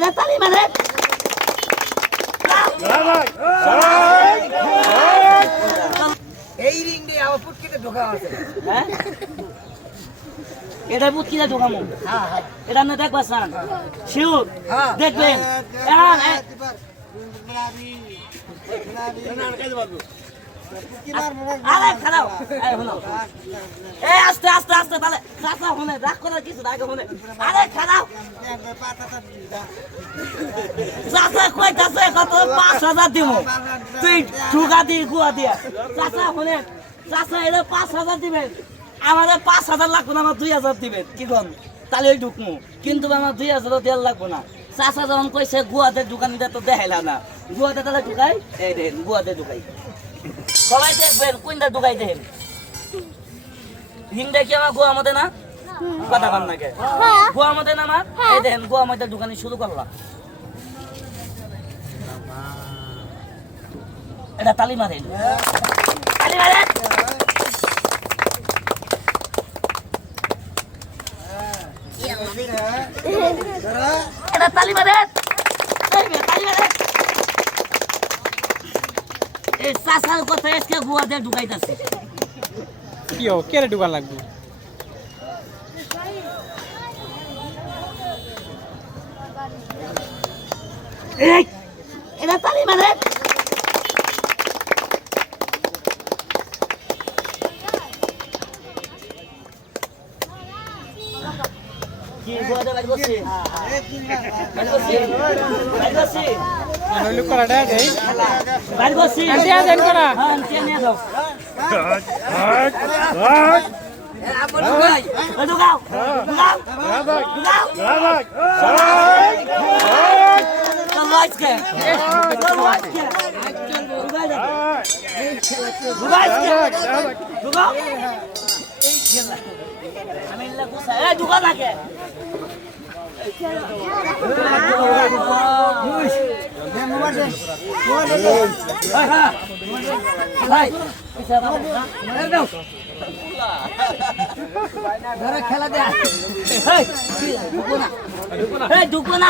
এটা তালি মানে এই রিং দিয়ে আমার পুটকিতে ঢোকা আছে। হ্যাঁ এটা পুটকিতে ঢোকামো। হ্যাঁ হ্যাঁ এটা আপনি দেখবা চান শিওর হ্যাঁ। দেখবেন আরে খারাপ আস্তে আস্তে আস্তে তাহলে চাচা হনে রাগ করার কিছু আগে হনে আরে খারাপ চাচা কই কাছে কত 5,000 দিব তুই ঠুকা দিয়ে গুয়া দিয়া চাচা হনে চাচা এটা 5,000 দিবেন আমাদের 5,000 লাগবে না আমার 2,000 দিবেন কি কোন তাহলে ওই ঢুকমু কিন্তু আমার 2,000 দেওয়ার লাগবে না চাচা যখন কইছে গুয়াতে দোকানিটা তো দেখাইলা না গুয়াতে তাহলে ঢুকাই এই দেখেন গুয়াতে ঢুকাই সবাই দেখবেন কোনটা ঢুকাই দেখেন হিন্দে কি আমার গোয়া মতে না কথা কন নাকি গোয়া মতে না আমার এই দেখেন গোয়া মতে দোকানি শুরু করলাম এটা তালি মারেন তালি মারেন এটা তালি মারেন তালি মারেন এই চাচার কথা আজকে গুয়াতে ঢুকাইতাছে কি ও কেরে ঢুকা লাগবে এই এটা তালি মারেন কি গুয়াতে বাইর করছি বাইর করছি বাইর করছি হইলো করাটা দেই বাইর করছি আন্টি আছেন করা হ্যাঁ আন্টি নিয়ে দাও আপন ঢুকাই ঢুকাও ঢুকাও ঢুকাও চলো আজকে চলো আজকে ঢুকাই দাও ঢুকাই আজকে ঢুকাও এই খেলা আমি এলা গুছা এই ঢুকা থাকে খেলা দেয় ঢুকবো না ঢুকবো না